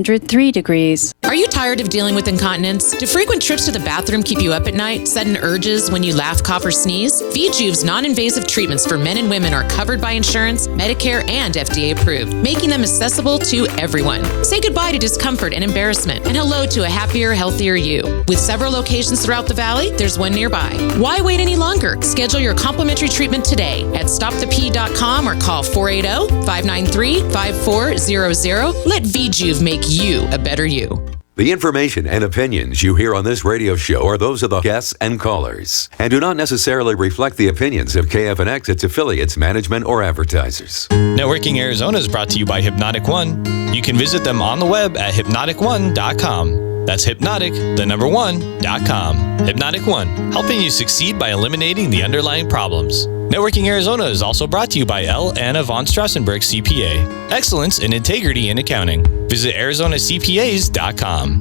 103 degrees. Are you tired of dealing with incontinence? Do frequent trips to the bathroom keep you up at night? Sudden urges when you laugh, cough, or sneeze? VJuv's non-invasive treatments for men and women are covered by insurance, Medicare, and FDA approved, making them accessible to everyone. Say goodbye to discomfort and embarrassment, and hello to a happier, healthier you. With several locations throughout the valley, there's one nearby. Why wait any longer? Schedule your complimentary treatment today at stopthepee.com or call 480-593-5400. Let VJuv make you a better you. The information and opinions you hear on this radio show are those of the guests and callers and do not necessarily reflect the opinions of KFNX, its affiliates, management, or advertisers. Networking Arizona is brought to you by Hypnotic One. You can visit them on the web at hypnotic1.com. That's hypnotic1.com. Hypnotic One, helping you succeed by eliminating the underlying problems. Networking Arizona is also brought to you by L. Anna von Strassenberg CPA. Excellence in integrity in accounting. Visit ArizonaCPAs.com.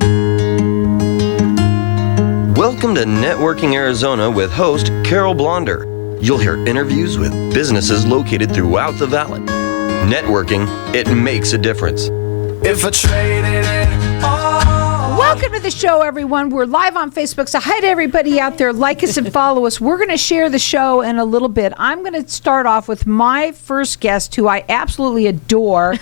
Welcome to Networking Arizona with host Carol Blonder. You'll hear interviews with businesses located throughout the valley. Networking, it makes a difference. If I traded it all. Welcome to the show, everyone. We're live on Facebook, so hi to everybody out there. Like us and follow us. We're going to share the show in a little bit. I'm going to start off with my first guest, who I absolutely adore,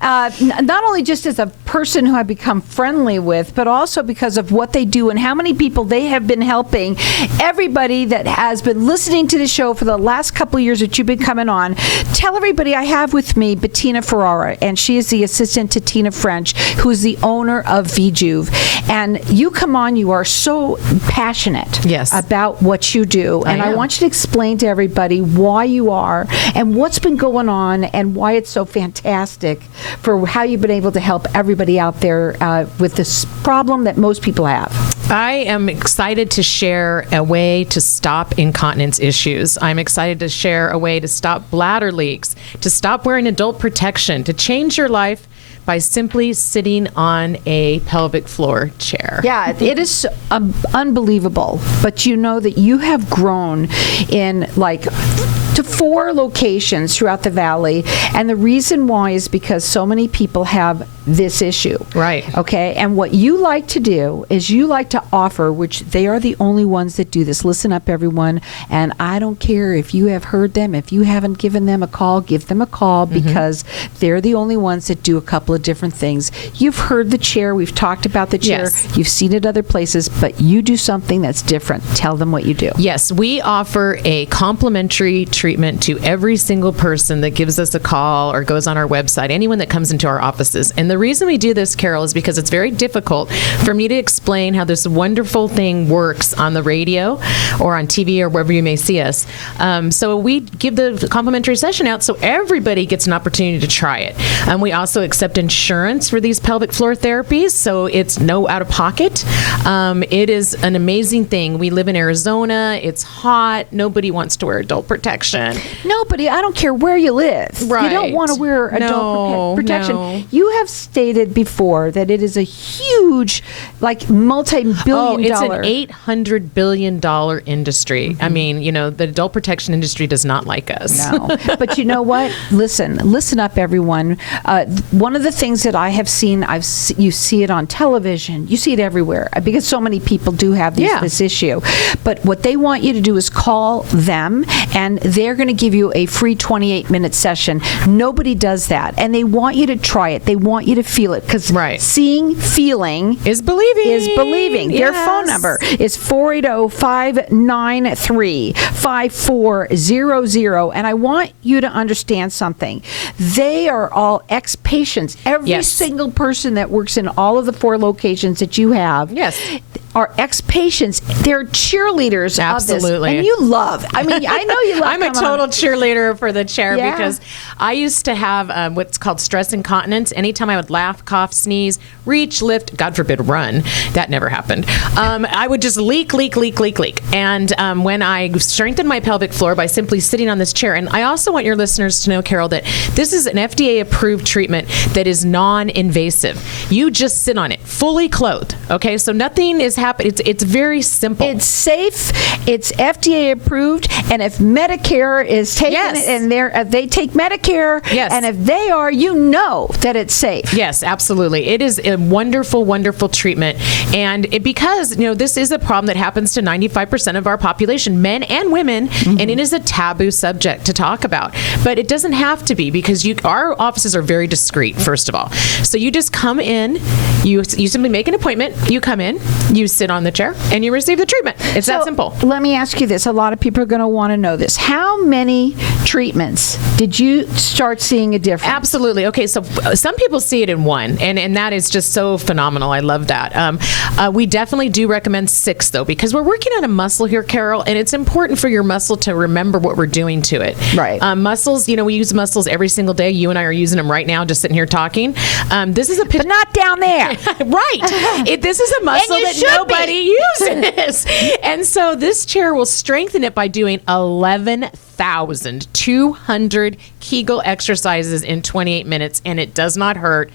not only just as a person who I've become friendly with, but also because of what they do and how many people they have been helping. Everybody that has been listening to the show for the last couple of years that you've been coming on, tell everybody I have with me Bettina Ferrara, and she is the assistant to Tina French, who is the owner of VJuv. And you come on, you are so passionate about what you do. And I want you to explain to everybody why you are and what's been going on and why it's so fantastic for how you've been able to help everybody out there with this problem that most people have. I am excited to share a way to stop incontinence issues. I'm excited to share a way to stop bladder leaks, to stop wearing adult protection, to change your life by simply sitting on a pelvic floor chair. Yeah, it is unbelievable. But you know that you have grown in to 4 locations throughout the valley, and the reason why is because so many people have this issue. Right. Okay, and what you like to do is you like to offer, which they are the only ones that do this. Listen up, everyone, and I don't care if you have heard them, if you haven't given them a call, give them a call, because they're the only ones that do a couple of different things. You've heard the chair, we've talked about the chair, you've seen it other places, but you do something that's different. Tell them what you do. Yes, we offer a complimentary treatment to every single person that gives us a call or goes on our website, anyone that comes into our offices. And the reason we do this, Carol, is because it's very difficult for me to explain how this wonderful thing works on the radio or on TV or wherever you may see us. So we give the complimentary session out so everybody gets an opportunity to try it. We also accept insurance for these pelvic floor therapies, so it's no out of pocket. It is an amazing thing. We live in Arizona. It's hot. Nobody wants to wear adult protection. Nobody. I don't care where you live. Right. You don't want to wear adult protection. No. You have stated before that it is a huge, multi-billion it's dollar. An $800 billion industry. I mean, the adult protection industry does not like us. No. But you know what? Listen up, everyone. One of the things that I have seen, you see it on television, you see it everywhere, because so many people do have this issue. But what they want you to do is call them, and they're going to give you a free 28-minute session. Nobody does that. And they want you to try it. They want you to feel it, because seeing, feeling is believing. Their phone number is 480-593-5400. And I want you to understand something. They are all ex-patients. Every single person that works in all of the 4 locations that you have are ex-patients. They're cheerleaders of this. And you love. I mean, I know you love. I'm a total cheerleader for the chair because I used to have what's called stress incontinence. Anytime I would laugh, cough, sneeze, reach, lift, God forbid, run. That never happened. I would just leak. And when I strengthened my pelvic floor by simply sitting on this chair, and I also want your listeners to know, Carol, that this is an FDA-approved treatment that is non-invasive. You just sit on it, fully clothed. Okay, so nothing is happening happen. It's very simple. It's safe. It's FDA approved. And if Medicare is taking it, and they take Medicare, and if they are, you know that it's safe. Yes, absolutely. It is a wonderful, wonderful treatment. And because, this is a problem that happens to 95% of our population, men and women, and it is a taboo subject to talk about. But it doesn't have to be, because our offices are very discreet, first of all. So you just come in, you simply make an appointment, you come in, you sit on the chair, and you receive the treatment. It's that simple. Let me ask you this. A lot of people are going to want to know this. How many treatments did you start seeing a difference? Absolutely. Okay, so some people see it in one, and that is just so phenomenal. I love that. We definitely do recommend 6, though, because we're working on a muscle here, Carol, and it's important for your muscle to remember what we're doing to it. Right. Muscles, we use muscles every single day. You and I are using them right now, just sitting here talking. This is but not down there. Right. This is a muscle that nobody uses. And so this chair will strengthen it by doing 11,200 Kegel exercises in 28 minutes, and it does not hurt.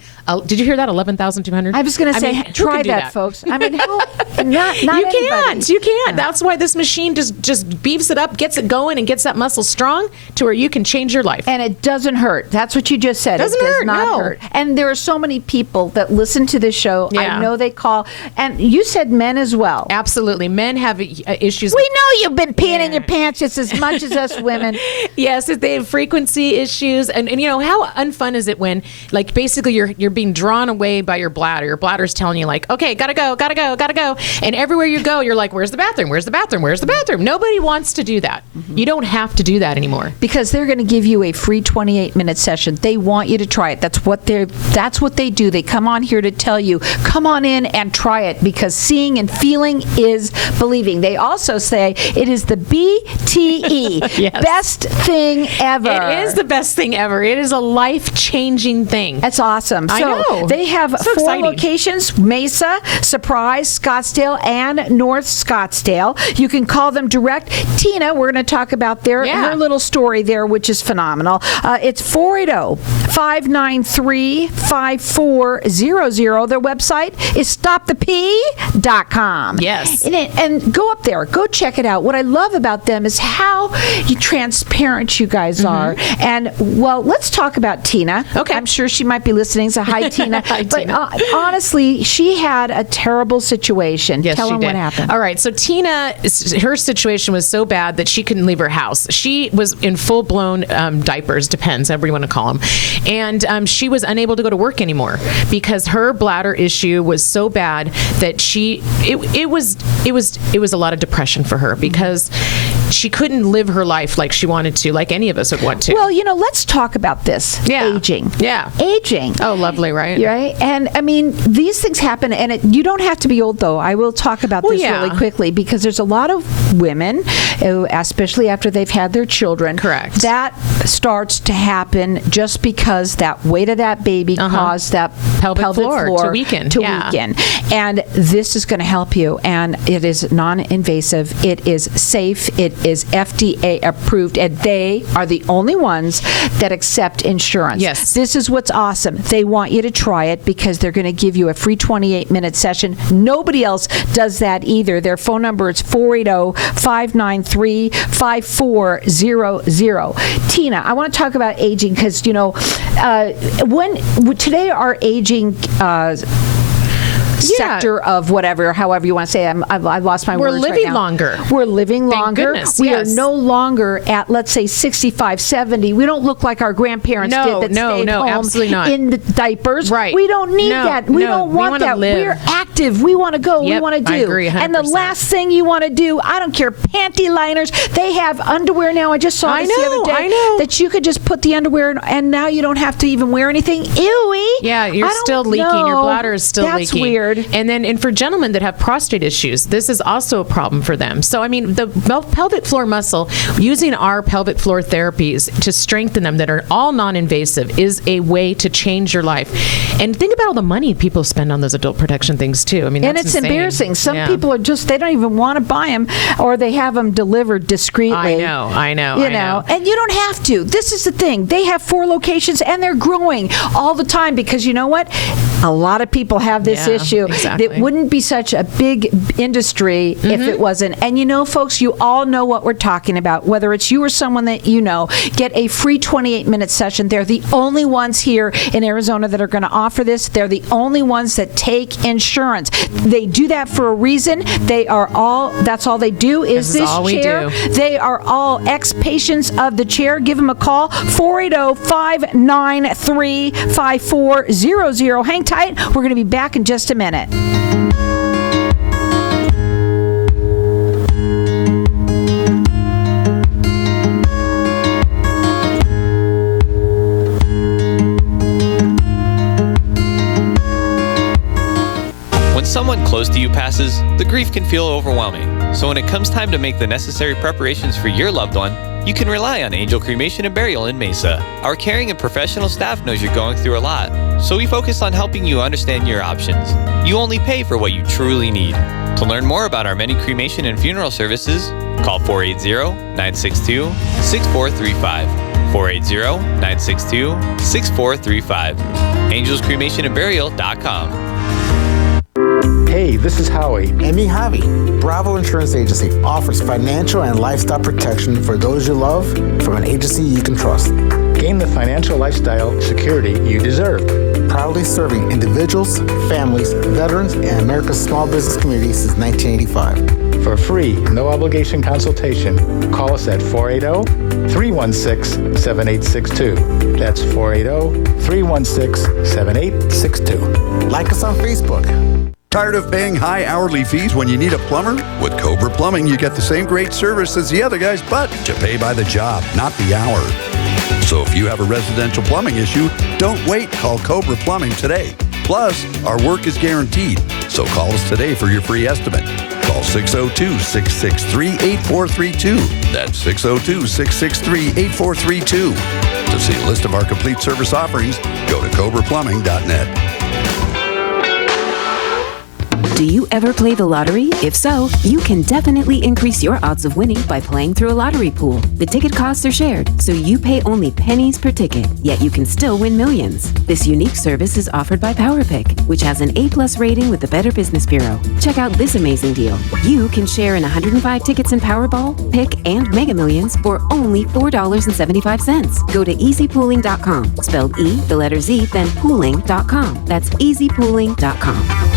Did you hear that? 11,200? I was going to say, try that, folks. I mean, not you anybody. You can't. That's why this machine just beefs it up, gets it going, and gets that muscle strong to where you can change your life. And it doesn't hurt. That's what you just said. It does not hurt. And there are so many people that listen to this show. Yeah. I know they call. And you said men as well. Absolutely. Men have issues. We know you've been peeing in your pants just as much as us women. Yes, they have frequency issues. And how unfun is it when, like, basically you're being drawn away by your bladder. Your bladder's telling you, like, okay, gotta go. And everywhere you go, you're like, where's the bathroom? Where's the bathroom? Where's the bathroom? Nobody wants to do that. You don't have to do that anymore. Because they're going to give you a free 28-minute session. They want you to try it. That's what they do. They come on here to tell you, come on in and try it, because seeing and feeling is believing. They also say it is the BTE. Yes. Best thing ever. It is the best thing ever. It is a life-changing thing. That's awesome. I know. They have So 4 exciting. locations: Mesa, Surprise, Scottsdale, and North Scottsdale. You can call them direct. Tina, we're going to talk about her little story there, which is phenomenal. It's 480-593-5400. Their website is stopthep.com. Yes. And go up there. Go check it out. What I love about them is how transparent you guys are. And, well, let's talk about Tina. Okay. I'm sure she might be listening, so hi, Tina. Hi, but Tina. Honestly, she had a terrible situation. Yes, Tell she them did. what happened. All right. So Tina, her situation was so bad that she couldn't leave her house. She was in full-blown diapers, depends, however you want to call them. And she was unable to go to work anymore because her bladder issue was so bad that it was a lot of depression for her, because she couldn't live her life like she wanted to, like any of us would want to. Well, let's talk about this. Yeah. Aging. Yeah. Aging. Oh, lovely, right? Right? And, I mean, these things happen, and you don't have to be old, though. I will talk about this really quickly, because there's a lot of women, who, especially after they've had their children. Correct. That starts to happen just because that weight of that baby caused that pelvic floor to weaken. And this is going to help you, and it is non-invasive. It is safe. It is FDA approved, and they are the only ones that accept insurance. Yes. This is what's awesome. They want you to try it because they're going to give you a free 28-minute session. Nobody else does that either. Their phone number is 480-593-5400. Tina, I want to talk about aging because, today our aging sector of whatever, however you want to say. I've lost my words. We're living right now. longer. We're living Thank longer. goodness, We yes. are no longer at, let's say, 65, 70. We don't look like our grandparents did that stayed home absolutely not. in the diapers. Right. We don't need that. We don't want wanna that. live. We're active. We want to go. Yep, we want to do. I agree 100%. And the last thing you want to do, I don't care, panty liners. They have underwear now. I just saw this the other day. That you could just put the underwear in, and now you don't have to even wear anything. Ewy. Yeah, you're still leaking. Your bladder is still leaking. That's weird. And for gentlemen that have prostate issues, this is also a problem for them. So, I mean, the pelvic floor muscle, using our pelvic floor therapies to strengthen them that are all non-invasive, is a way to change your life. And think about all the money people spend on those adult protection things, too. I mean, and that's it's insane. embarrassing. Some people are they don't even want to buy them, or they have them delivered discreetly. I know. And you don't have to. This is the thing. They have 4 locations, and they're growing all the time because you know what? A lot of people have this issue. too. Exactly. It wouldn't be such a big industry if it wasn't. And you know, folks, you all know what we're talking about. Whether it's you or someone that you know, get a free 28-minute session. They're the only ones here in Arizona that are going to offer this. They're the only ones that take insurance. They do that for a reason. That's all they do is this all chair. we do. They are all ex-patients of the chair. Give them a call, 480-593-5400. Hang tight. We're going to be back in just a minute. When someone close to you passes, the grief can feel overwhelming. So when it comes time to make the necessary preparations for your loved one, you can rely on Angel Cremation and Burial in Mesa. Our caring and professional staff knows you're going through a lot, so we focus on helping you understand your options. You only pay for what you truly need. To learn more about our many cremation and funeral services, call 480-962-6435. 480-962-6435. AngelsCremationandBurial.com. Hey, this is Howie. And me, Javi. Bravo Insurance Agency offers financial and lifestyle protection for those you love from an agency you can trust. Gain the financial lifestyle security you deserve. Proudly serving individuals, families, veterans, and America's small business community since 1985. For free, no obligation consultation, call us at 480-316-7862. That's 480-316-7862. Like us on Facebook. Tired of paying high hourly fees when you need a plumber? With Cobra Plumbing, you get the same great service as the other guys, but you pay by the job, not the hour. So if you have a residential plumbing issue, don't wait. Call Cobra Plumbing today. Plus, our work is guaranteed. So call us today for your free estimate. Call 602-663-8432. That's 602-663-8432. To see a list of our complete service offerings, go to cobraplumbing.net. Do you ever play the lottery? If so, you can definitely increase your odds of winning by playing through a lottery pool. The ticket costs are shared, so you pay only pennies per ticket, yet you can still win millions. This unique service is offered by PowerPick, which has an A+ rating with the Better Business Bureau. Check out this amazing deal. You can share in 105 tickets in Powerball, Pick, and Mega Millions for only $4.75. Go to easypooling.com, spelled E, the letter Z, then pooling.com. That's easypooling.com.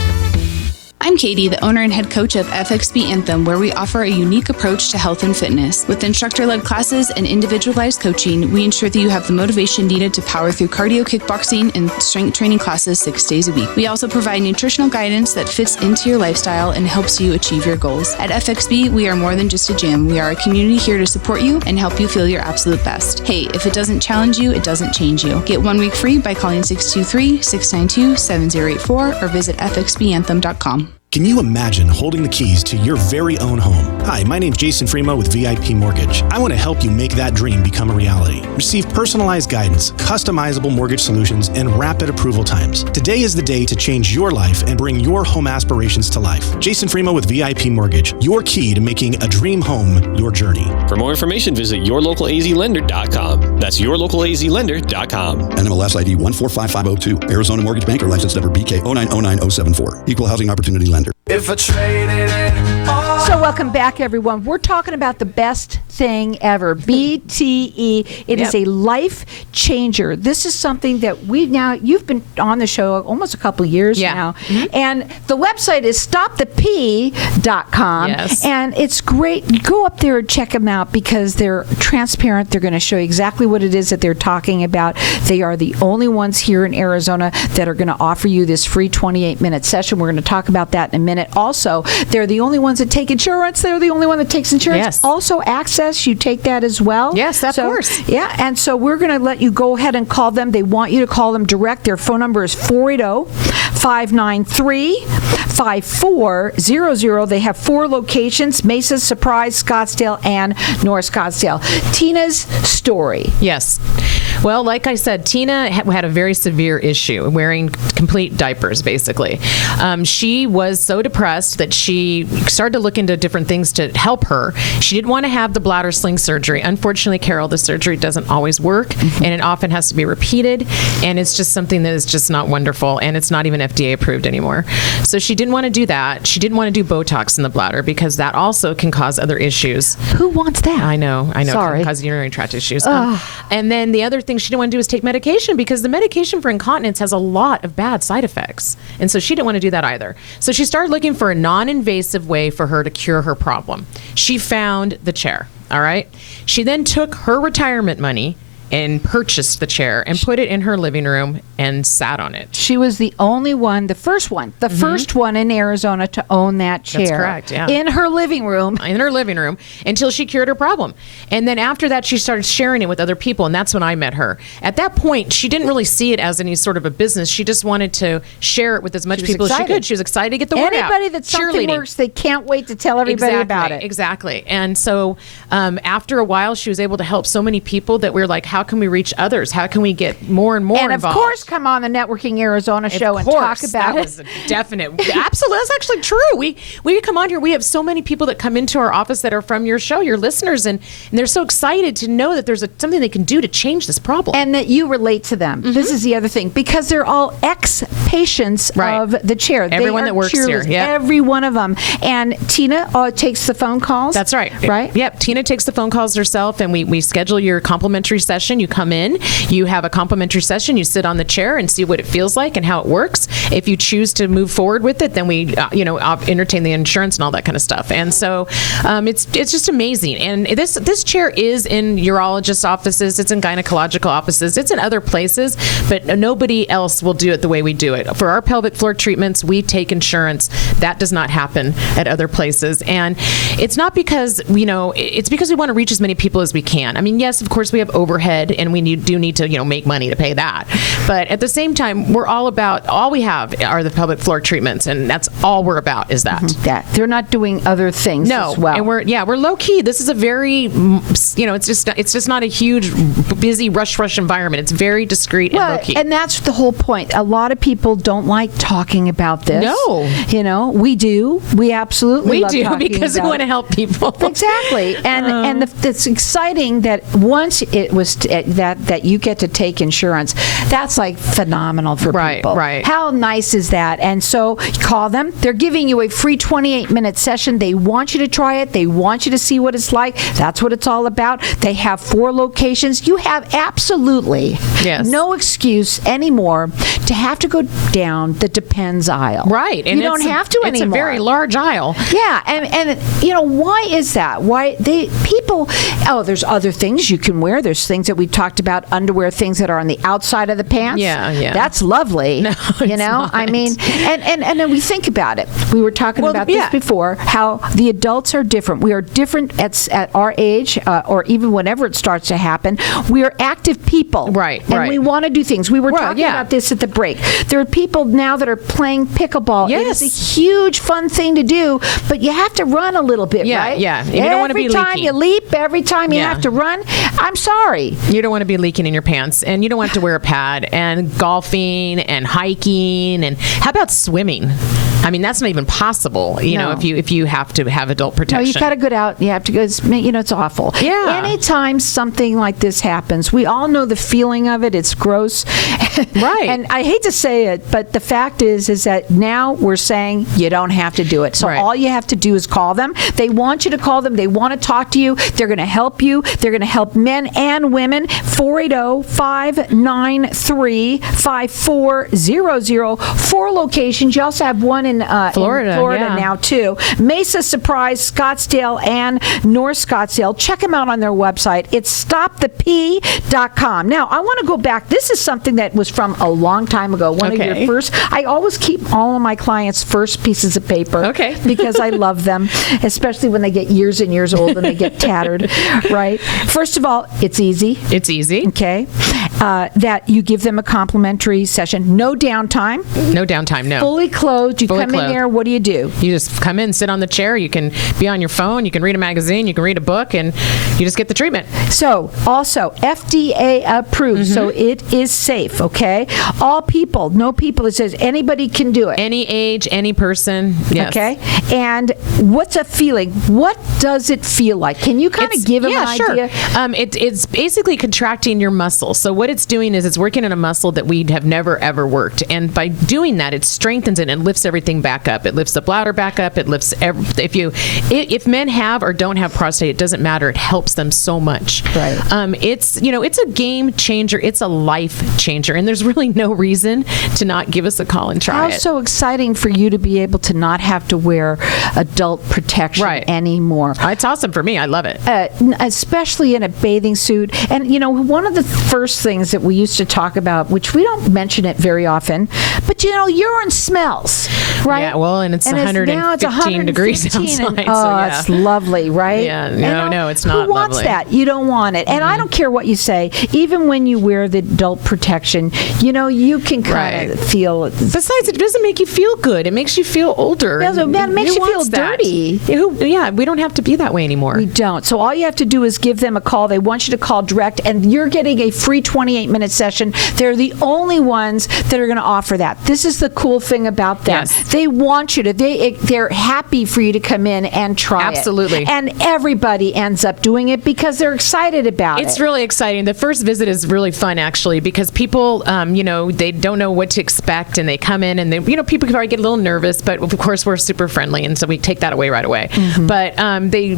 I'm Katie, the owner and head coach of FXB Anthem, where we offer a unique approach to health and fitness. With instructor-led classes and individualized coaching, we ensure that you have the motivation needed to power through cardio, kickboxing, and strength training classes 6 days a week. We also provide nutritional guidance that fits into your lifestyle and helps you achieve your goals. At FXB, we are more than just a gym. We are a community here to support you and help you feel your absolute best. Hey, if it doesn't challenge you, it doesn't change you. Get 1 week free by calling 623-692-7084 or visit fxbanthem.com. Can you imagine holding the keys to your very own home? Hi, my name's Jason Fremo with VIP Mortgage. I want to help you make that dream become a reality. Receive personalized guidance, customizable mortgage solutions, and rapid approval times. Today is the day to change your life and bring your home aspirations to life. Jason Fremo with VIP Mortgage, your key to making a dream home your journey. For more information, visit yourlocalazlender.com. That's yourlocalazlender.com. NMLS ID 145502. Arizona Mortgage Bank or license number BK 0909074. Equal Housing Opportunity Lender. If I traded it all. So welcome back, everyone. We're talking about the best thing ever, BTE. It is a life changer. This is something that you've been on the show almost a couple years now. Mm-hmm. And the website is stopthep.com. Yes. And it's great. Go up there and check them out because they're transparent. They're going to show you exactly what it is that they're talking about. They are the only ones here in Arizona that are going to offer you this free 28-minute session. We're going to talk about that in a minute. Also, they're the only ones that take insurance. They're the only one that takes insurance. Yes. Also, access, you take that as well. Yes, of course. Yeah, and so we're going to let you go ahead and call them. They want you to call them direct. Their phone number is 480-593-5400. They have 4 locations, Mesa, Surprise, Scottsdale, and North Scottsdale. Tina's story. Yes. Well, like I said, Tina had a very severe issue, wearing complete diapers, basically. She was so depressed that she started to look into different things to help her. She didn't want to have the bladder sling surgery. Unfortunately, Carol, the surgery doesn't always work, and it often has to be repeated, and it's just something that is just not wonderful, and it's not even FDA approved anymore. So she didn't want to do that. She didn't want to do Botox in the bladder because that also can cause other issues. Who wants that? I know. Sorry. It can cause urinary tract issues. And then the other thing she didn't want to do is take medication, because the medication for incontinence has a lot of bad side effects. And so she didn't want to do that either. So she started looking for a non-invasive way for her to cure her problem. She found the chair. All right. She then took her retirement money and purchased the chair and put it in her living room and sat on it. She was the only one, the first one in Arizona to own that chair. That's correct, yeah. In her living room. In her living room, until she cured her problem. And then after that, she started sharing it with other people, and that's when I met her. At that point, she didn't really see it as any sort of a business. She just wanted to share it with as much people as she could. She was excited to get the word out. Anybody that something works, they can't wait to tell everybody about it. Exactly. And so after a while, she was able to help so many people that we were like, how can we reach others? How can we get more and more involved? And of course, come on the Networking Arizona show and talk about that was a definite. Absolutely. That's actually true. We come on here. We have so many people that come into our office that are from your show, your listeners, and they're so excited to know that there's something they can do to change this problem. And that you relate to them. This is the other thing, because they're all ex-patients of the chair. Everyone that works here. Yep. Every one of them. And Tina takes the phone calls. That's right. Right? Yep. Tina takes the phone calls herself, and we schedule your complimentary session. You come in, you have a complimentary session, you sit on the chair and see what it feels like and how it works. If you choose to move forward with it, then we entertain the insurance and all that kind of stuff. And so it's just amazing. And this chair is in urologist offices, it's in gynecological offices, it's in other places, but nobody else will do it the way we do it. For our pelvic floor treatments, we take insurance. That does not happen at other places. And it's not because, it's because we want to reach as many people as we can. I mean, yes, of course, we have overhead, and we do need to, make money to pay that. But at the same time, all we have are the pelvic floor treatments, and that's all we're about is that. That they're not doing other things as well. And we're low key. This is a very, it's just not a huge, busy rush environment. It's very discreet and low key. And that's the whole point. A lot of people don't like talking about this. No. We do. We absolutely love talking because we want to help people. Exactly. And it's exciting that once it was that you get to take insurance, that's like phenomenal for people. Right. How nice is that? And so you call them. They're giving you a free 28-minute session. They want you to try it. They want you to see what it's like. That's what it's all about. They have 4 locations. You have absolutely no excuse anymore to have to go down the Depends aisle. Right. And you don't have to anymore. It's a very large aisle. Yeah. And why is that? Why there's other things you can wear. There's things that we talked about, underwear, things that are on the outside of the pants. Yeah. That's lovely. No, it's not. I mean, and then we think about it. We were talking about this before, how the adults are different. We are different at our age, or even whenever it starts to happen. We are active people. Right. And we want to do things. We were talking about this at the break. There are people now that are playing pickleball. Yes. It is a huge fun thing to do, but you have to run a little bit, right? Yeah. You don't want to be leaking. Every time you leap, every time you have to run, I'm sorry. You don't want to be leaking in your pants, and you don't want to wear a pad, and golfing and hiking, and how about swimming? I mean, that's not even possible, if you have to have adult protection. No, you got to go out. You have to go. It's awful. Yeah. Anytime something like this happens, we all know the feeling of it. It's gross. Right. And I hate to say it, but the fact is that now we're saying you don't have to do it. So all you have to do is call them. They want you to call them. They want to talk to you. They're going to help you. They're going to help men and women. 480-593-5400. 4 locations. You also have one in Florida now too. Mesa, Surprise, Scottsdale, and North Scottsdale. Check them out on their website. It's stopthep.com. Now, I want to go back. This is something that was from a long time ago. One of your first. I always keep all of my clients' first pieces of paper. Okay. Because I love them, especially when they get years and years old and they get tattered. Right. First of all, it's easy. It's easy. Okay. that you give them a complimentary session. No downtime. No downtime, no. Fully clothed. You Fully come clothed. in there, what do? You just come in, sit on the chair. You can be on your phone. You can read a magazine. You can read a book, and you just get the treatment. So, also, FDA approved, so it is safe, okay? All people, no people. It says anybody can do it. Any age, any person, yes. Okay? And what's a feeling? What does it feel like? Can you kind of give them an idea? It's basically contracting your muscle. So what it's doing is it's working in a muscle that we have never, ever worked. And by doing that, it strengthens it and lifts everything back up. It lifts the bladder back up. It lifts if men have or don't have prostate, it doesn't matter. It helps them so much. Right. It's a game changer. It's a life changer. And there's really no reason to not give us a call and try it. How so exciting for you to be able to not have to wear adult protection anymore. It's awesome for me. I love it. Especially in a bathing suit. And, one of the first things that we used to talk about, which we don't mention it very often, but, urine smells, right? Yeah, well, and it's 115 degrees outside. It's lovely, right? Yeah, no, it's not Who wants lovely. that? You don't want it. And I don't care what you say. Even when you wear the adult protection, you can kind of feel it. Besides, it doesn't make you feel good. It makes you feel older. It makes you feel that? dirty. Yeah, we don't have to be that way anymore. We don't. So all you have to do is give them a call. They want you to call direct, and you're getting a free 28-minute session. They're the only ones that are going to offer that. This is the cool thing about them. Yes. They want you to. They're happy for you to come in and try it. Absolutely. And everybody ends up doing it because they're excited about it. It's really exciting. The first visit is really fun, actually, because people, they don't know what to expect, and they come in, and people can already get a little nervous, but of course we're super friendly, and so we take that away right away. Mm-hmm. But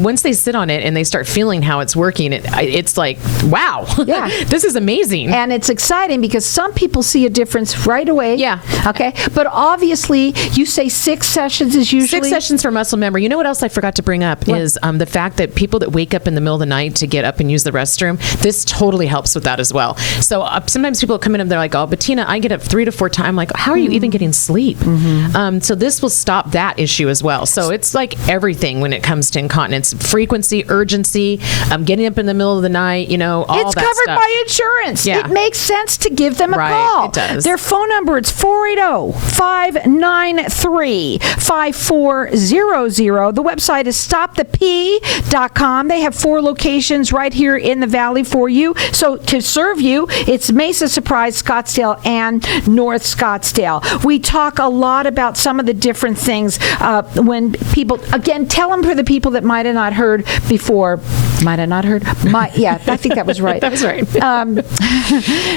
once they sit on it and they start feeling how it's working, it's like, wow, yeah, this is amazing. And it's exciting because some people see a difference right away. Yeah. Okay. But obviously, you say 6 sessions is usually 6 sessions for muscle memory. You know what else I forgot to bring up is the fact that people that wake up in the middle of the night to get up and use the restroom, this totally helps with that as well. So sometimes people come in and they're like, oh, Bettina, I get up 3 to 4 times. I'm like, how are you even getting sleep? Mm-hmm. So this will stop that issue as well. So it's like everything when it comes to incontinence: frequency, urgency, getting up in the middle of the night, all it's that covered stuff. by insurance. Yeah. It makes sense to give them a call. It does. Their phone number, it's 480-593-5400. The website is stopthep.com. They have 4 locations right here in the Valley for you. So to serve you, it's Mesa, Surprise, Scottsdale, and North Scottsdale. We talk a lot about some of the different things when people, again, tell them for the people that might have not heard before. Might have not heard? Yeah, I think that was right. That was right.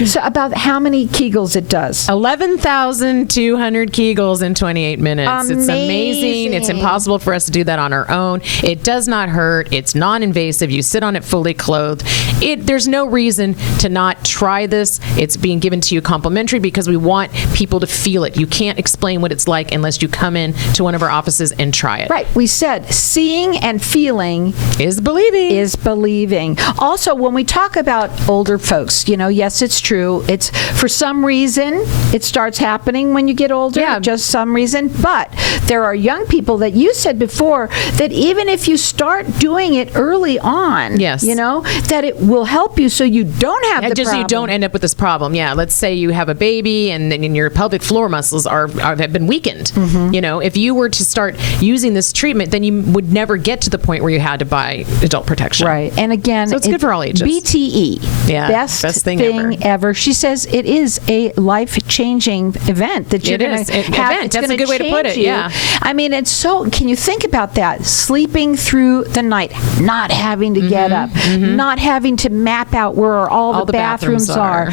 So about how many Kegels it does? 11,200 Kegels in 28 minutes. It's amazing. It's impossible for us to do that on our own. It does not hurt. It's non-invasive. You sit on it fully clothed. There's no reason to not try this. It's being given to you complimentary because we want people to feel it. You can't explain what it's like unless you come in to one of our offices and try it. Right. We said seeing and feeling is believing. Also, when we talk about older folks, yes, it's true. It's for some reason it starts happening when you get older. Yeah. Just some reason. But there are young people that you said before that even if you start doing it early on, yes, that it will help you so you don't have the problem. You don't end up with this problem. Yeah. Let's say you have a baby and then your pelvic floor muscles have been weakened. Mm-hmm. If you were to start using this treatment, then you would never get to the point where you had to buy adult protection. Right. And again, so it's good for all ages. BTE. Yeah. Best thing ever. She says it is a life-changing event that you're going to have. Event. That's a good way to put it. Yeah. I mean, it's so, can you think about that? Sleeping through the night, not having to get up, not having to map out where all the bathrooms are.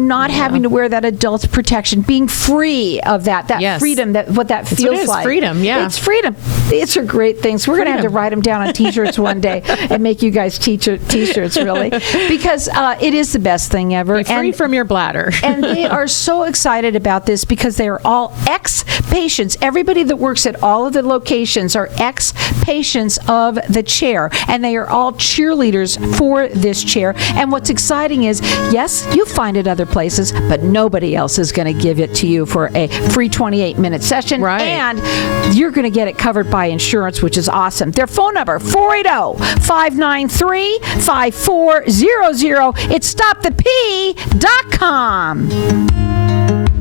Not having to wear that adult protection, being free of that freedom, what that feels like. Freedom, yeah. It's freedom. These are great things. We're going to have to write them down on T-shirts one day and make you guys T-shirts, really, because it is the best thing ever. Be free from your bladder. And they are so excited about this because they are all ex-patients. Everybody that works at all of the locations are ex-patients of the chair, and they are all cheerleaders for this chair. And what's exciting is, yes, you find it other places, but nobody else is going to give it to you for a free 28-minute session. Right. And you're going to get it covered by insurance, which is awesome. Their phone number, 480-593-5400. It's stopthep VIP.com.